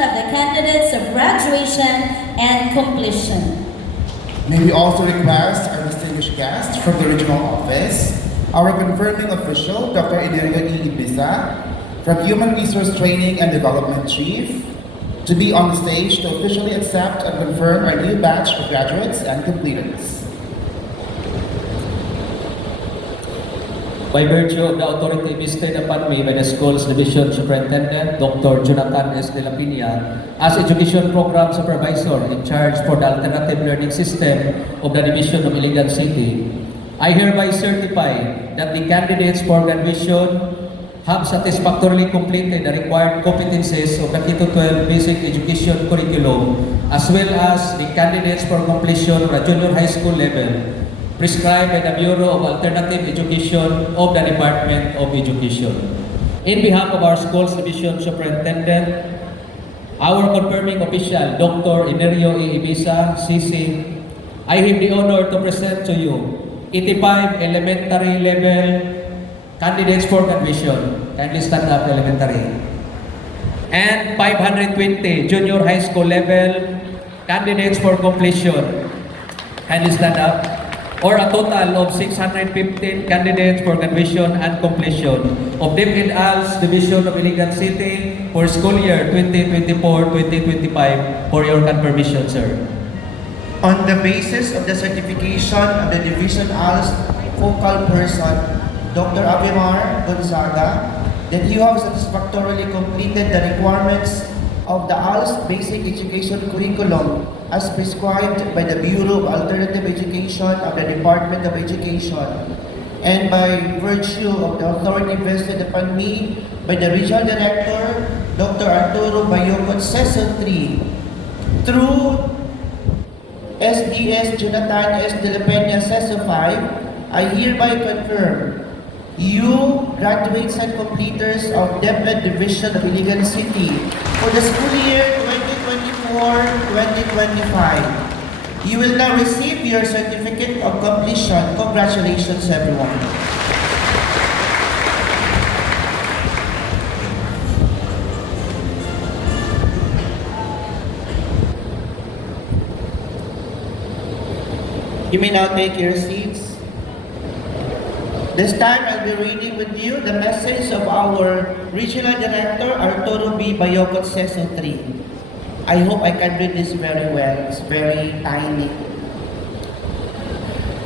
of the candidates of graduation and completion. May we also request our distinguished guest from the regional office, our confirming official, Dr. Enerio E. Ibiza, from Human Resource Training and Development Chief, to be on the stage to officially accept and confirm our new batch of graduates and completers. By virtue of the authority bestowed upon me by the school's division superintendent, Dr. Jonathan S. De La Pina, as Education Program Supervisor in charge for the alternative learning system of the Division of Iligan City, I hereby certify that the candidates for graduation have satisfactorily completed the required competencies of the K-12 Basic Education Curriculum, as well as the candidates for completion of the junior high school level, prescribed by the Bureau of Alternative Education of the Department of Education. In behalf of our school's division superintendent, our confirming official, Dr. Enerio E. Ibiza, CC, I have the honor to present to you 85 elementary level candidates for graduation. Kindly stand up, elementary. And 520 junior high school level candidates for completion. Kindly stand up. Or a total of 615 candidates for graduation and completion of DepEd's Division of Iligan City for school year 2024-2025 for your confirmation, sir. On the basis of the certification of the Division Al's focal person, Dr. Abimar Gonzaga, that you have satisfactorily completed the requirements of the ALS Basic Education Curriculum as prescribed by the Bureau of Alternative Education of the Department of Education, and by virtue of the authority vested upon me by the Regional Director, Dr. Arturo Bayocot, Cecil 3, through SDS Jonathan S. De La Peña, Cecil 5, I hereby confirm you, graduates and completers of DepEd Division of Iligan City for the school year 2024-2025. You will now receive your certificate of completion. Congratulations, everyone. You may now take your seats. This time, I'll be reading with you the message of our Regional Director, Arturo B. Bayocot, Cecil 3. I hope I can read this very well. It's very tiny.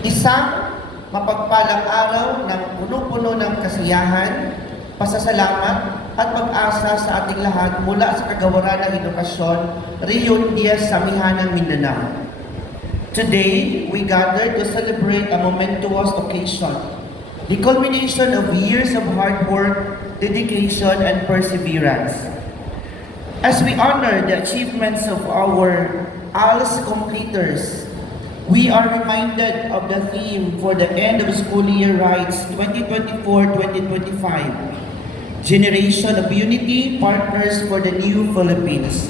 Isang mapagpalang araw ng puno-puno ng kasiyahan, pasasalamat at pag-asa sa ating lahat mula sa Kagawaran ng Edukasyon, Rion Diaz, Samihanang, Mindanao. Today, we gather to celebrate a momentous occasion, the culmination of years of hard work, dedication, and perseverance. As we honor the achievements of our ALS completers, we are reminded of the theme for the end of school year rights 2024-2025, Generation of Unity, Partners for the New Philippines.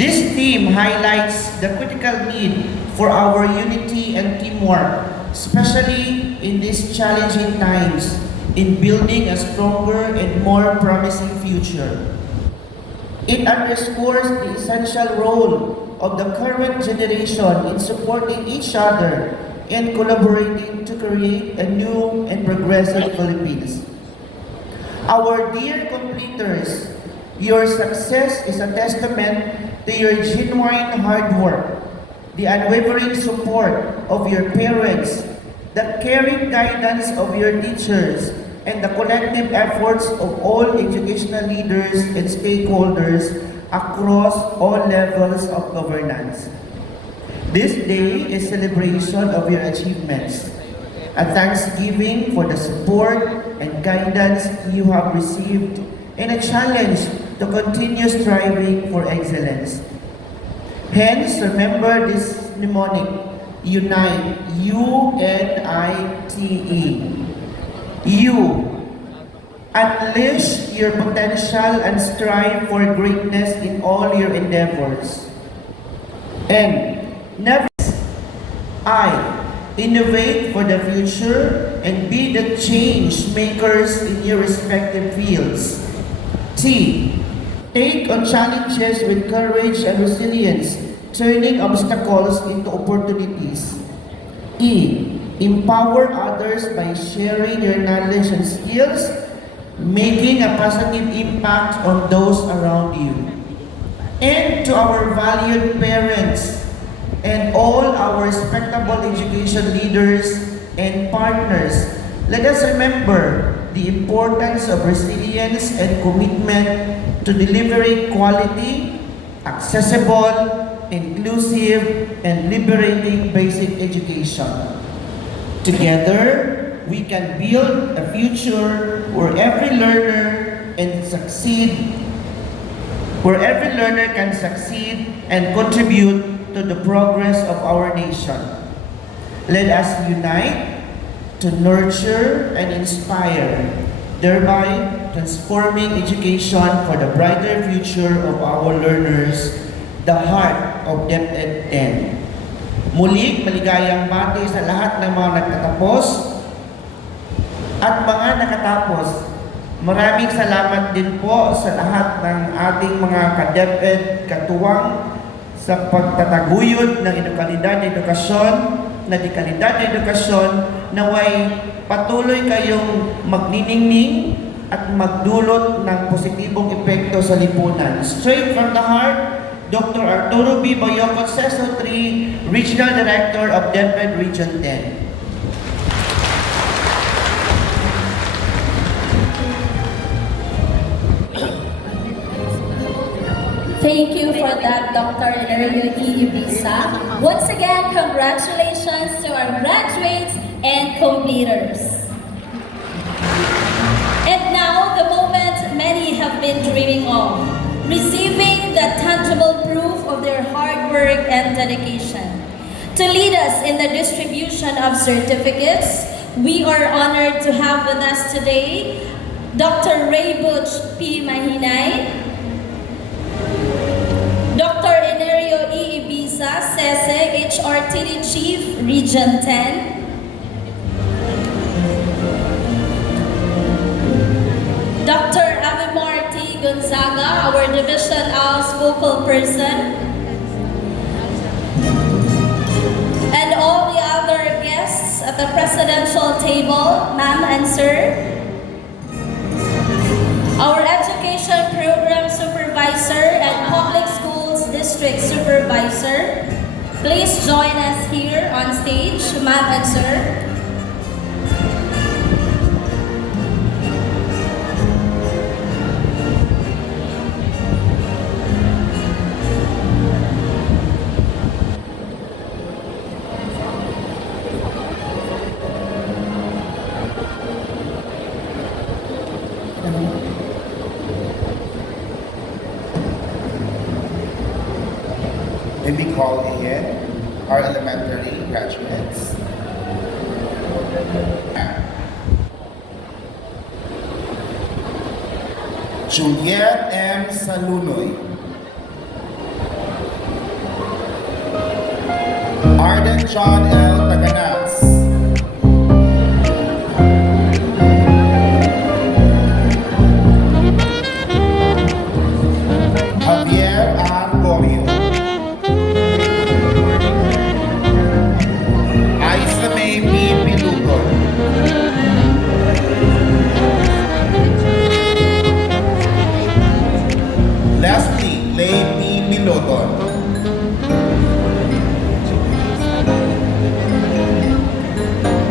This theme highlights the critical need for our unity and teamwork, especially in these challenging times, in building a stronger and more promising future. It underscores the essential role of the current generation in supporting each other and collaborating to create a new and progressive Philippines. Our dear completers, your success is a testament to your genuine hard work, the unwavering support of your parents, the caring guidance of your teachers, and the collective efforts of all educational leaders and stakeholders across all levels of governance. This day is celebration of your achievements, a thanksgiving for the support and guidance you have received, and a challenge to continue striving for excellence. Hence, remember this mnemonic: unite, U-N-I-T-E. You unleash your potential and strive for greatness in all your endeavors. And never, I innovate for the future and be the change makers in your respective fields. T, Take on challenges with courage and resilience, turning obstacles into opportunities. E. Empower others by sharing your knowledge and skills, making a positive impact on those around you. And to our valued parents and all our respectable education leaders and partners, let us remember the importance of resilience and commitment to delivering quality, accessible, inclusive, and liberating basic education. Together, we can build a future where every learner can succeed and contribute to the progress of our nation. Let us unite to nurture and inspire, thereby transforming education for the brighter future of our learners, the heart of DepEd 10. Muli, maligayang bati sa lahat ng mga nagtatapos at mga nakatapos. Maraming salamat din po sa lahat ng ating mga ka-DepEd katuwang sa pagtataguyod ng kalidad na edukasyon naway patuloy kayong magniningning at magdulot ng positibong epekto sa lipunan. Straight from the heart, Dr. Arturo B. Bayocot, Seso 3, Regional Director of DepEd Region 10. Thank you for that, Dr. Enerio E. Ibisa. Once again, congratulations to our graduates and completers. And now, the moment many have been dreaming of, receiving the tangible proof of their hard work and dedication. To lead us in the distribution of certificates, we are honored to have with us today Dr. Ray Butch P. Mahinay, Dr. Enerio E. Ibisa, SESE, HRTD Chief, Region 10, Dr. Avimar T. Gonzaga, our Division House Focal Person, and all the other guests at the presidential table, ma'am and sir, our Education Program Supervisor and Public Schools District Supervisor, please join us here on stage, ma'am and sir. Let me call in our elementary graduates. Juliet M. Salunoy, Arden John L. Taganas, Javier R. Gomez, Isa May P. Pilugon, Leslie Lay P. Milogon,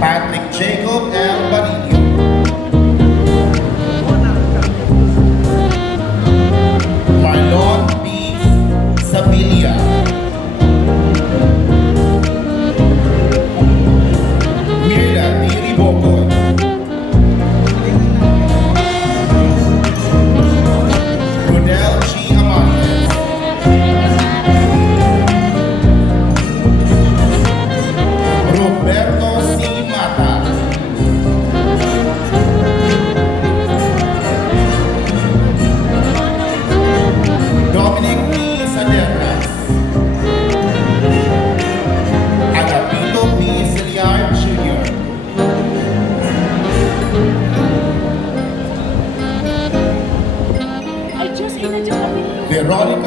Patrick Jacob L. Barillo, Marlon B. Sabilia, Mirla D. Ribocon, Rodel G. Amantes, Roberto C. Mata,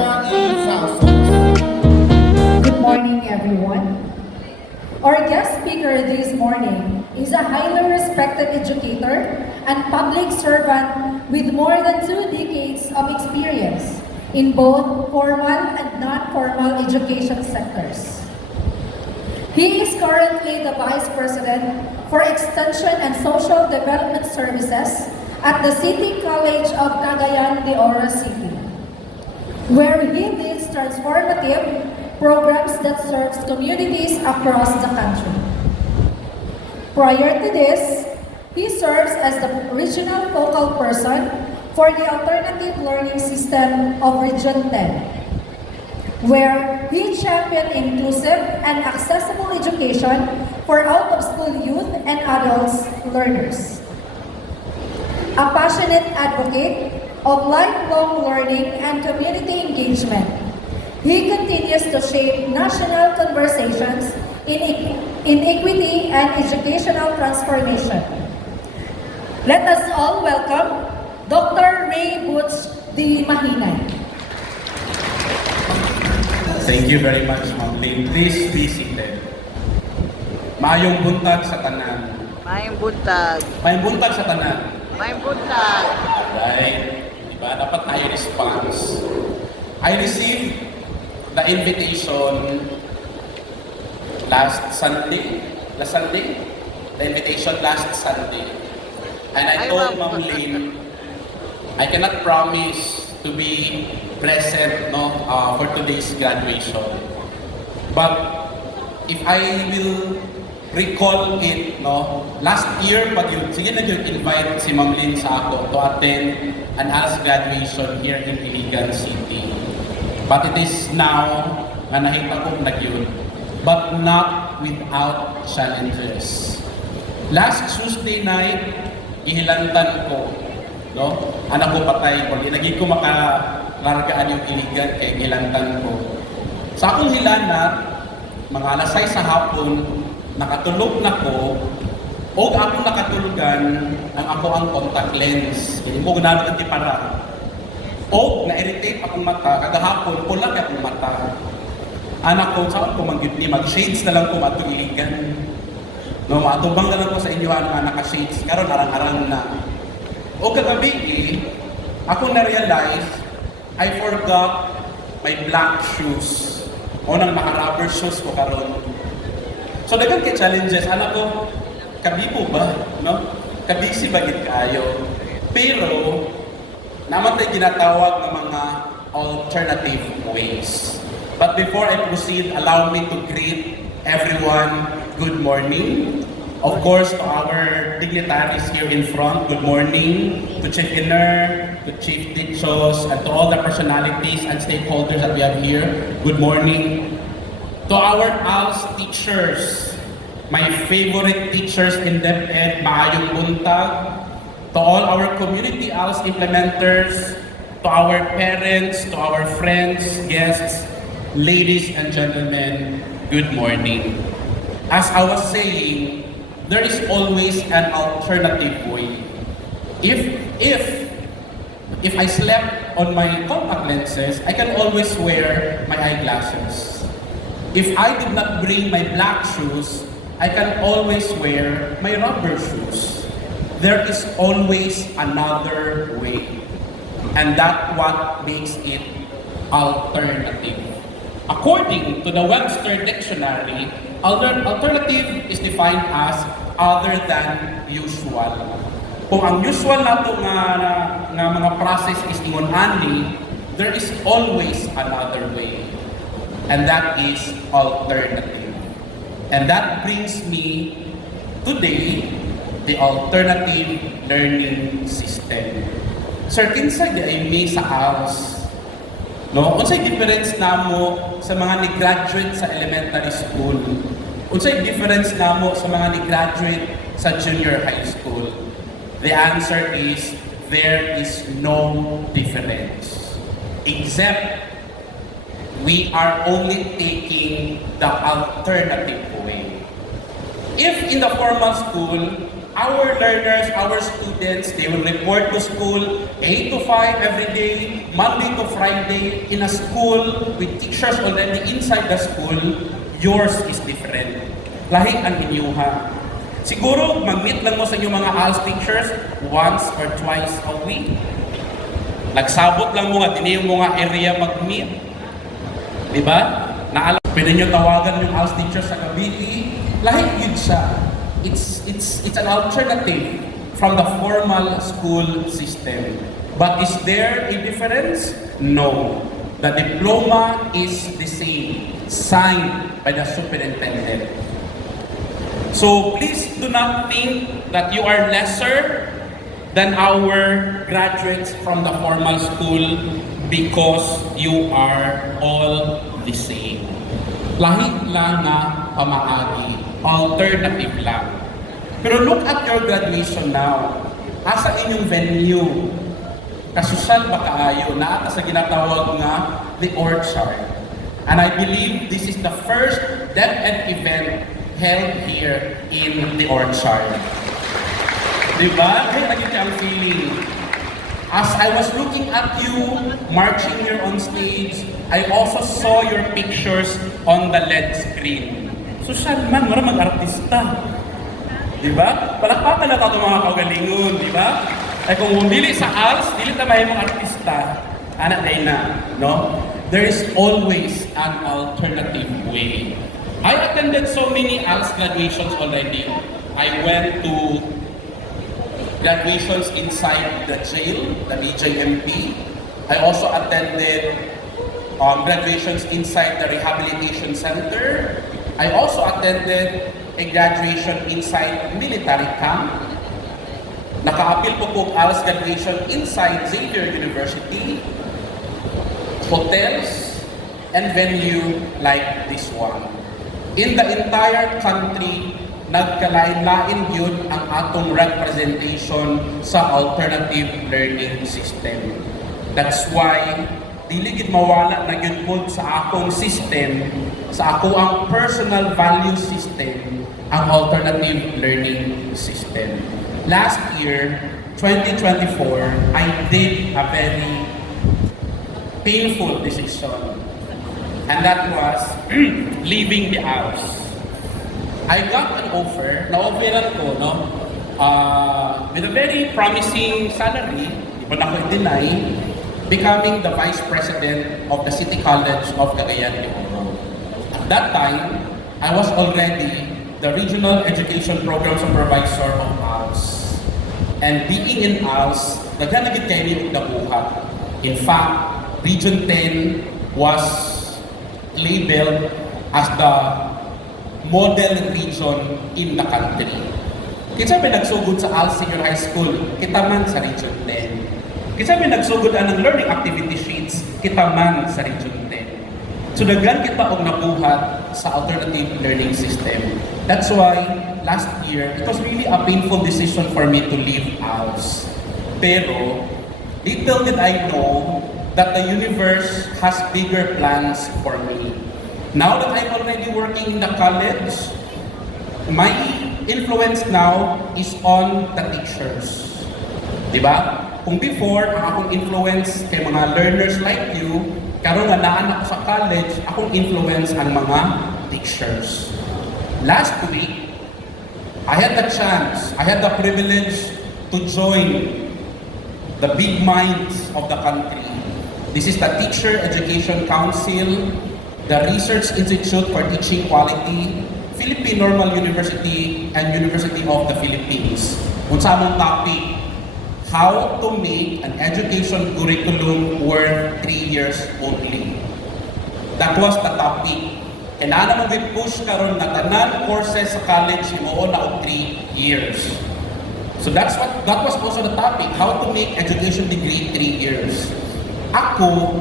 Rosa A. Sausos. Good morning, everyone. Our guest speaker this morning is a highly respected educator and public servant with more than 2 decades of experience in both formal and non-formal education sectors. He is currently the Vice President for Extension and Social Development Services at the City College of Cagayan de Oro City, where he leads transformative programs that serves communities across the country. Prior to this, he serves as the regional focal person for the Alternative Learning System of Region 10, where he championed inclusive and accessible education for out-of-school youth and adults learners. A passionate advocate of lifelong learning and community engagement, he continues to shape national conversations in equity and educational transformation. Let us all welcome Dr. Ray Butch D. Mahinay. Thank you very much, Ma'am Lynn. Please be seated. Maayong buntag sa tanan. Maayong buntag. Maayong buntag sa tanan. Maayong buntag. Alright. Diba? Dapat na i-response. I received the invitation last Sunday. The invitation last Sunday. And I told Ma'am Lynn, I cannot promise to be present for today's graduation. But if I will recall it, last year, pag yun, sige nag-invite si Ma'am Lynn sa ako to attend an ALS graduation here in Iligan City. But it is now, nga nahita ko na yun, but not without challenges. Last Tuesday night, ihilantan ko, anak ko patay ko, lagi ko makarargaan yung Iligan kay ihilantan ko. Sa akong hilanat, mga alas 6 sa hapon, nakatulog na ko, o ako nakatulugan ang ako ang contact lens. Hindi mo ginagawa ang para. O na-irritate akong mata, kagahapon, pula kaya akong mata. Anak ko, saan ko ni mag-shades na lang ko matong Iligan. Matubang na lang ko sa inyo ang naka-shades, karon arang-arang na. O kagabi ako na-realize, I forgot my black shoes. O nang naka-rubber shoes ko karon. So dagan kay challenges, anak ko, kabibo ba? Kabisi ba gid kayo? Pero, naman tayo ginatawag ng mga alternative ways. But before I proceed, allow me to greet everyone, good morning. Of course, to our dignitaries here in front, good morning. To Chief Inner, to Chief Dichos, and to all the personalities and stakeholders that we have here, good morning. To our ALS teachers, my favorite teachers in DepEd, maayong buntag. To all our community ALS implementers, to our parents, to our friends, guests, ladies and gentlemen, good morning. As I was saying, there is always an alternative way. If I slept on my contact lenses, I can always wear my eyeglasses. If I did not bring my black shoes, I can always wear my rubber shoes. There is always another way. And that's what makes it alternative. According to the Webster Dictionary, alternative is defined as other than usual. Kung ang usual nato nga mga process is ingon ani, there is always another way. And that is alternative. And that brings me today the alternative learning system. Sir, kinsa di may sa ALS? Unsay difference namo sa mga ni-graduate sa elementary school? Unsay difference namo sa mga ni-graduate sa junior high school? The answer is there is no difference. Except we are only taking the alternative way. If in the formal school, our learners, our students, they will report to school 8 to 5 every day, Monday to Friday, in a school with teachers already inside the school. Yours is different. Lahi ang inyuha. Siguro, mag-meet lang mo sa inyong mga ALS teachers once or twice a week. Nagsabot lang mo nga, diniyong mo nga area mag-meet. Diba? Pwede nyo tawagan yung ALS teachers sa Cavite. Lahi yun siya. It's an alternative from the formal school system. But is there a difference? No. The diploma is the same, signed by the superintendent. So please do not think that you are lesser than our graduates from the formal school because you are all the same. Lahit lang na pamaagi, alternative lang. Pero look at your graduation now. Asa inyong venue? Kasosyal ba kaayo na ata sa ginatawag nga the orchard. And I believe this is the first DepEd event held here in the orchard. Diba? Kaya naging ang feeling. As I was looking at you marching here on stage, I also saw your pictures on the LED screen. Social man, marang mag-artista. Diba? Palakpakan na ito mga kagalingon, diba? Ay kung bumili sa ALS, dili na may mga artista. Anak day na, no? There is always an alternative way. I attended so many ALS graduations already. I went to graduations inside the jail, the BJMP. I also attended graduations inside the rehabilitation center. I also attended a graduation inside military camp. Naka-appeal po ALS graduation inside Xavier University, hotels, and venue like this one. In the entire country, nagkalain-lain yun ang atong representation sa alternative learning system. That's why dili gid mawala na gyud pod sa akong system, sa ako ang personal value system, ang alternative learning system. Last year, 2024, I did a very painful decision. And that was leaving the ALS. I got an offer, na-offeran ko, no? With a very promising salary, di ba na ko deny, becoming the Vice President of the City College of Cagayan de Oro. At that time, I was already the Regional Education Program Supervisor of ALS. And being in ALS, naghanagit kayo ng buhat. In fact, Region 10 was labeled as the model region in the country. Kita may nagsugod sa ALS Senior High School, kita man sa Region 10. Kita may nagsugod ng learning activity sheets, kita man sa Region 10. So daghan kita og nabuhat sa alternative learning system. That's why last year, it was really a painful decision for me to leave ALS. Pero little did I know that the universe has bigger plans for me. Now that I'm already working in the college, my influence now is on the teachers. Diba? Kung before, ang akong influence kay mga learners like you, karon nga naanak sa college, akong influence ang mga teachers. Last week, I had the chance, I had the privilege to join the big minds of the country. This is the Teacher Education Council, the Research Institute for Teaching Quality, Philippine Normal University, and University of the Philippines. Kung sa among topic, how to make an education curriculum worth 3 years only. That was the topic. And ano mo push karon na tanan courses sa college mo na og 3 years. So that was also the topic, how to make education degree 3 years. Ako,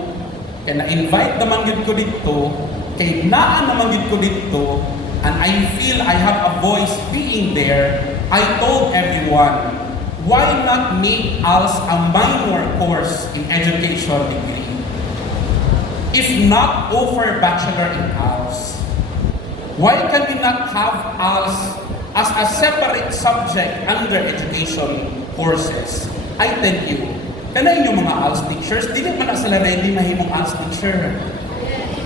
kaya na-invite naman yun ko dito, kaya naan naman yun ko dito, and I feel I have a voice being there, I told everyone, why not make ALS a minor course in education degree? If not offer bachelor in ALS, why can we not have ALS as a separate subject under education courses, I tell you, kanay yung mga ALS teachers, dili man na sila ready mahimong ALS teacher.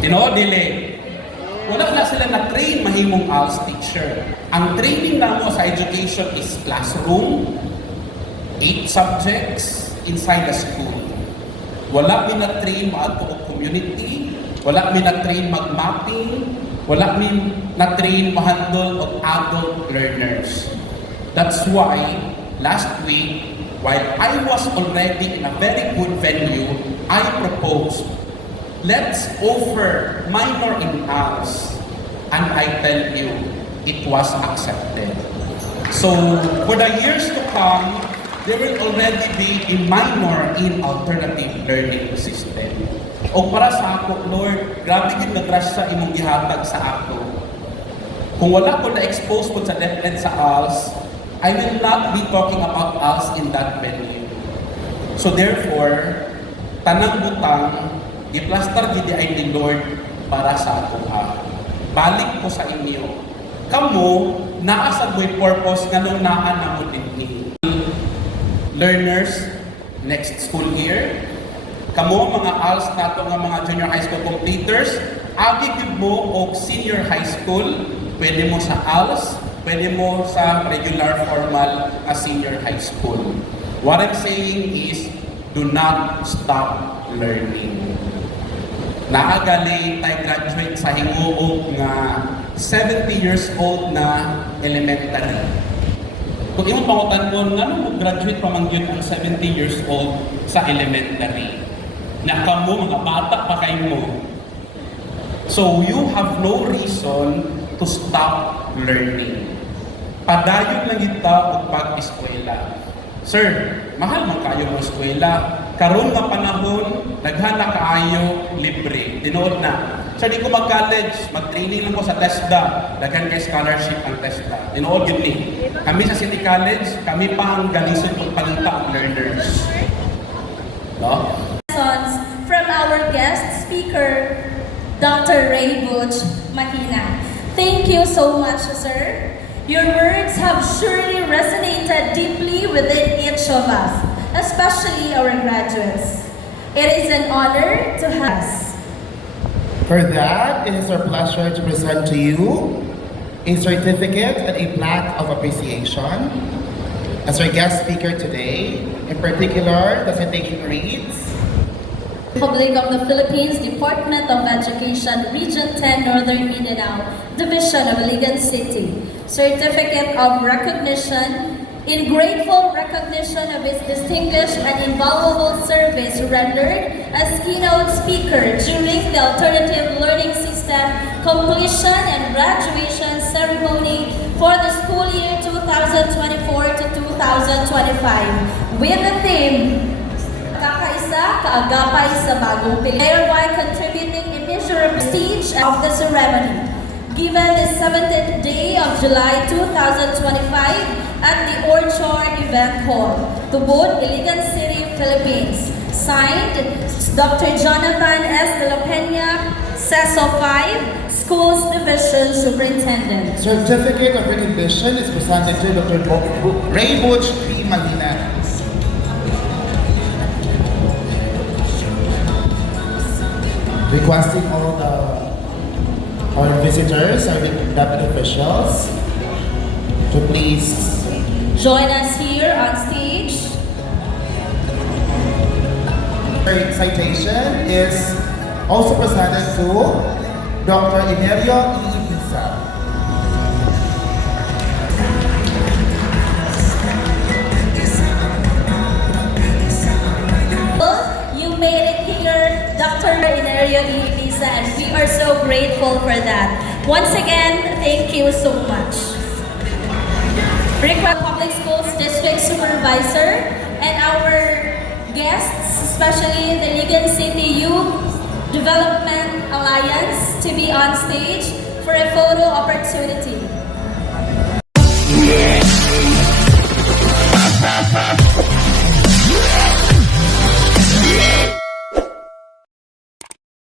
Dili. Wala na sila na-train mahimong ALS teacher. Ang training namo sa education is classroom, 8 subjects inside the school. Wala mi na-train maadto og community, wala mi na-train mag-mapping, wala mi na-train mahandle og adult learners. That's why last week, while I was already in a very good venue, I proposed, let's offer minor in ALS. And I tell you, it was accepted. So, for the years to come, there will already be a minor in alternative learning system. O para sa ako, Lord, grabe yung nag-rush sa imong gihatag sa ako. Kung wala ko na-expose ko sa DepEd sa ALS, I will not be talking about ALS in that venue. So therefore, tanang butang, i-plaster gidi ay ni Lord para sa ako. Balik ko sa inyo. Kamo, naasag mo'y purpose nga nung naan na mo din ni learners next school year. Kamo, mga ALS nato nga mga junior high school completers, agigib mo og senior high school, pwede mo sa ALS, pwede mo sa regular formal senior high school. What I'm saying is, do not stop learning. Naagali tayo graduate sa hinguog nga 70 years old na elementary. Kung imong pangutan ko, nga nung graduate pa man yun ang 70 years old sa elementary. Na kamo, mga bata pa kayo mo. So you have no reason to stop learning. Padayon lang ita og pag-eskwela. Sir, mahal man kayo mo eskwela. Karon nga panahon, naghana kaayo libre. Tinuod na. So di ko mag-college, mag-training lang ko sa TESDA. Daghan kay scholarship ang TESDA. Tinuod yun ni. Kami sa City College, kami pa ang galisod pagpalita ang learners. No? From our guest speaker, Dr. Ray Butch Mahina. Thank you so much, sir. Your words have surely resonated deeply within each of us, especially our graduates. It is an honor to have us. For that, it is our pleasure to present to you a certificate and a plaque of appreciation. As our guest speaker today, in particular, the citation reads, Republic of the Philippines, Department of Education, Region 10, Northern Mindanao, Division of Iligan City. Certificate of Recognition in grateful recognition of his distinguished and invaluable service rendered as keynote speaker during the Alternative Learning System completion and graduation ceremony for the school year 2024 to 2025 with the theme Kakaisa, Kaagapay sa Bagong Pilipinas, thereby contributing immeasurable prestige of the ceremony. Given the 17th day of July 2025 at the Orchard Event Hall, Tubod, Iligan City, Philippines. Signed, Dr. Jonathan S. De La Peña, CESO 5, Schools Division Superintendent. certificate of recognition is presented to Dr. Ray Butch Mahina. Requesting all our visitors, our deputy officials, to please Join us here on stage. Our citation is also presented to Dr. Inerio E. Ibiza. You made it here, Dr. Inerio E. Ibiza, and we are so grateful for that. Once again, thank you so much. Request Public Schools District Supervisor and our guests, especially the Iligan City Youth Development Alliance, to be on stage for a photo opportunity.